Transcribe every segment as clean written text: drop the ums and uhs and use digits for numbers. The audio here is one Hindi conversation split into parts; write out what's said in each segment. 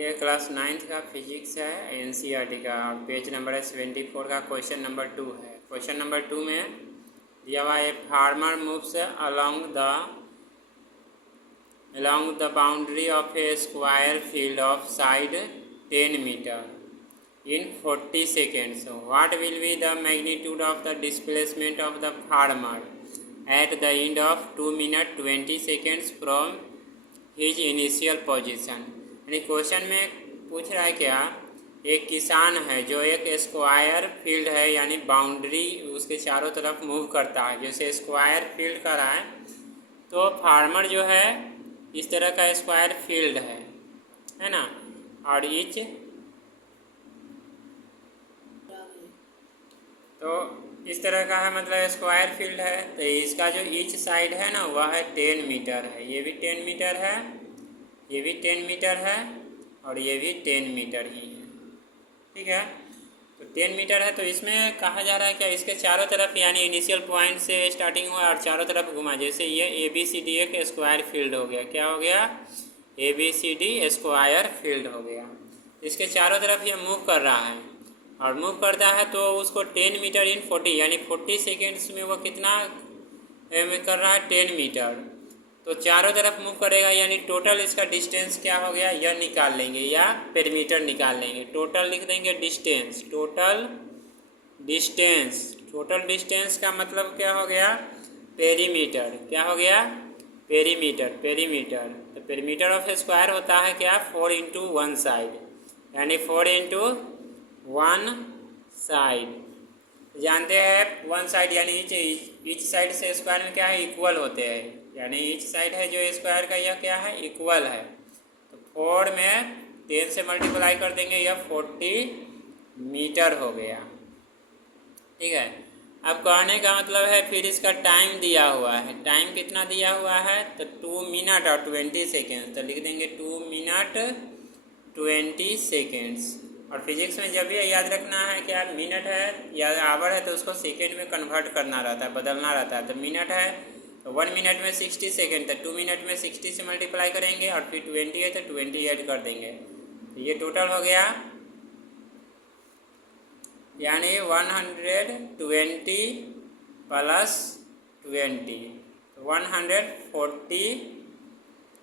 ये क्लास 9th का फिजिक्स है एनसीईआरटी का, पेज नंबर है 74 का। क्वेश्चन नंबर 2 है। क्वेश्चन नंबर 2 में दिया हुआ है farmer moves along the boundary of a square field of side 10 meter in 40 seconds. What will be the magnitude of the displacement of the farmer at the end of 2 minutes 20 seconds from his initial position? यानी क्वेश्चन में पूछ रहा है क्या, एक किसान है जो एक स्क्वायर फील्ड है यानी बाउंड्री उसके चारों तरफ मूव करता है, जैसे स्क्वायर फील्ड कर रहा है तो फार्मर जो है इस तरह का स्क्वायर फील्ड है ना, और ईच तो इस तरह का है, मतलब स्क्वायर फील्ड है। तो इसका जो ईच साइड है ना वह है 10 मीटर है, ये भी 10 मीटर है, ये भी 10 मीटर है और ये भी 10 मीटर ही है। ठीक है, तो 10 मीटर है। तो इसमें कहा जा रहा है क्या, इसके चारों तरफ यानी इनिशियल पॉइंट से स्टार्टिंग हुआ और चारों तरफ घुमा, जैसे ये ABCD एक स्क्वायर फील्ड हो गया। क्या हो गया? ABCD स्क्वायर फील्ड हो गया। इसके चारों तरफ ये मूव कर रहा है और मूव करता है तो उसको 10 मीटर इन 40 यानी 40 सेकेंड्स में वो कितना कर रहा है? 10 मीटर। तो चारों तरफ मूव करेगा यानी टोटल इसका डिस्टेंस क्या हो गया, यह निकाल लेंगे या पेरीमीटर निकाल लेंगे। टोटल लिख देंगे डिस्टेंस, टोटल डिस्टेंस का मतलब क्या हो गया? पेरीमीटर। क्या हो गया? पेरीमीटर। तो पेरीमीटर ऑफ स्क्वायर होता है क्या? 4 इंटू 1 साइड, यानी 4 इंटू 1 साइड। जानते हैं 1 साइड यानी ईच साइड से स्क्वायर में क्या है? इक्वल होते हैं, यानी ईच साइड है जो स्क्वायर का यह क्या है? इक्वल है। तो 4 में 10 से मल्टीप्लाई कर देंगे, यह 40 मीटर हो गया। ठीक है, अब कहने का मतलब है फिर इसका टाइम दिया हुआ है। टाइम कितना दिया हुआ है? तो 2 मिनट और 20 सेकेंड्स। तो लिख देंगे 2 मिनट 20 सेकेंड्स। और फिजिक्स में जब ये याद रखना है क्या, मिनट है या आवर है तो उसको सेकेंड में कन्वर्ट करना रहता है, बदलना रहता है। तो मिनट है तो 1 मिनट में 60 सेकेंड, तो 2 मिनट में 60 से मल्टीप्लाई करेंगे और फिर 20 है तो 20 ऐड कर देंगे। तो ये टोटल हो गया यानी 120 प्लस 20 तो 140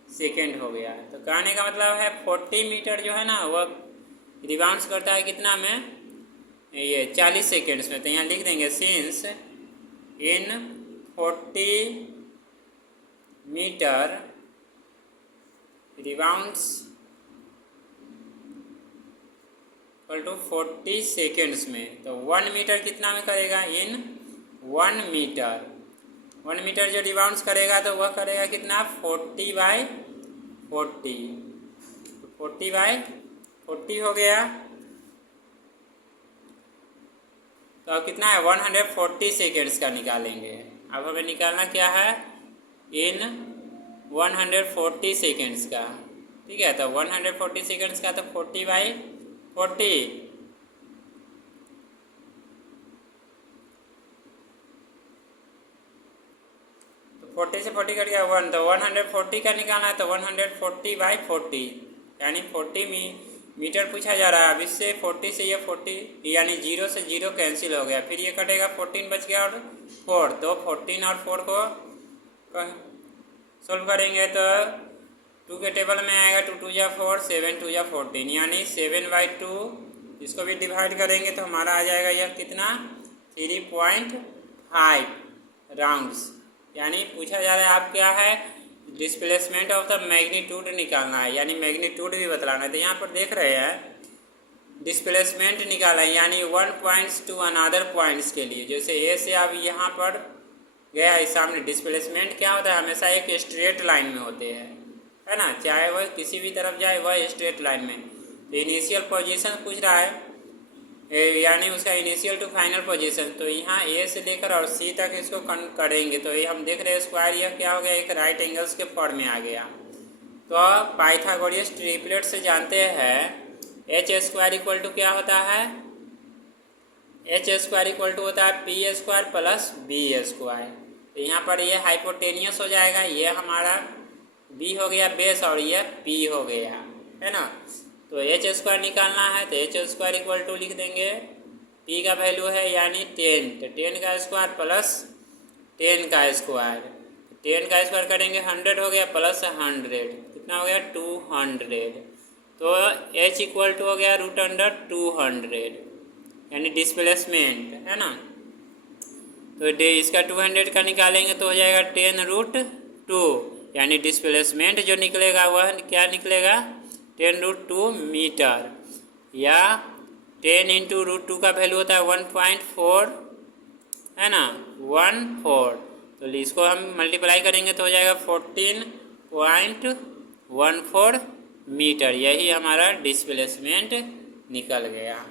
सेकेंड हो गया। तो कहने का मतलब है 40 मीटर जो है ना वह रिबाउंस करता है कितना में? ये 40 सेकेंड्स में। तो यहाँ लिख देंगे since in 40 metre rebounce equal to 40 seconds में। तो 1 मीटर कितना में करेगा? In 1 metre. 1 मीटर जो रिबाउंस करेगा तो वह करेगा कितना? 40/40। 40/40 हो गया। तो अब कितना है? 140 सेकेंड्स का निकालेंगे। अब हमें निकालना क्या है? इन 140 सेकेंड्स का। ठीक है, तो 140 सेकेंड्स का तो 40/40 तो 40 से 40 कट गया 1, तो 140 का निकालना है तो 140/40 यानी 40 मीटर पूछा जा रहा है। अब इससे 40 से ये 40 यानी 0 से 0 कैंसिल हो गया, फिर ये कटेगा 14 बच गया और 4, तो 14 और 4 को सोल्व करेंगे तो 2 के टेबल में आएगा 2 2 जा 4, 7 2 जा 14 यानी 7/2। इसको भी डिवाइड करेंगे तो हमारा आ जाएगा यह कितना? 3.5 राउंड्स। यानी पूछा जा रहा है आप क्या है? डिस्प्लेसमेंट ऑफ द मैग्नीट्यूड निकालना है, यानी मैग्नीट्यूड भी बतलाना है। तो यहाँ पर देख रहे हैं डिस्प्लेसमेंट निकाला है यानी 1 पॉइंट्स टू अनदर पॉइंट्स के लिए। जैसे ए से अब यहाँ पर गया है सामने, डिस्प्लेसमेंट क्या होता है? हमेशा एक स्ट्रेट लाइन में होते हैं, है ना, चाहे वह किसी भी तरफ जाए वह स्ट्रेट लाइन में। तो इनिशियल पोजीशन पूछ रहा है यानी उसका इनिशियल टू फाइनल पोजीशन। तो यहाँ ए से लेकर और सी तक इसको करेंगे तो ये हम देख रहे हैं स्क्वायर यह क्या हो गया? एक राइट एंगल्स के फॉर्म में आ गया। तो पाइथागोरस ट्रिपलेट से जानते हैं h² इक्वल टू क्या होता है? h² इक्वल टू होता है p² प्लस b²। तो यहाँ पर ये हाइपोटेनियस हो जाएगा, ये हमारा b हो गया बेस और ये p हो गया, है ना। तो एच स्क्वायर निकालना है तो एच स्क्वायर इक्वल टू लिख देंगे, पी का वैल्यू है यानी 10, तो 10 का स्क्वायर प्लस 10 का स्क्वायर, 10 का स्क्वायर करेंगे 100 हो गया प्लस 100, कितना हो गया 200, तो एच इक्वल टू हो गया √200 यानी डिस्प्लेसमेंट, है ना। तो इसका 200 का निकालेंगे तो हो जाएगा 10√2 यानी डिस्प्लेसमेंट जो निकलेगा वह क्या निकलेगा 10√2 मीटर, या 10 इंटू √2 का वैल्यू होता है 1.4, है ना 14, तो इसको हम मल्टीप्लाई करेंगे तो हो जाएगा 14.14 मीटर, यही हमारा डिस्प्लेसमेंट निकल गया।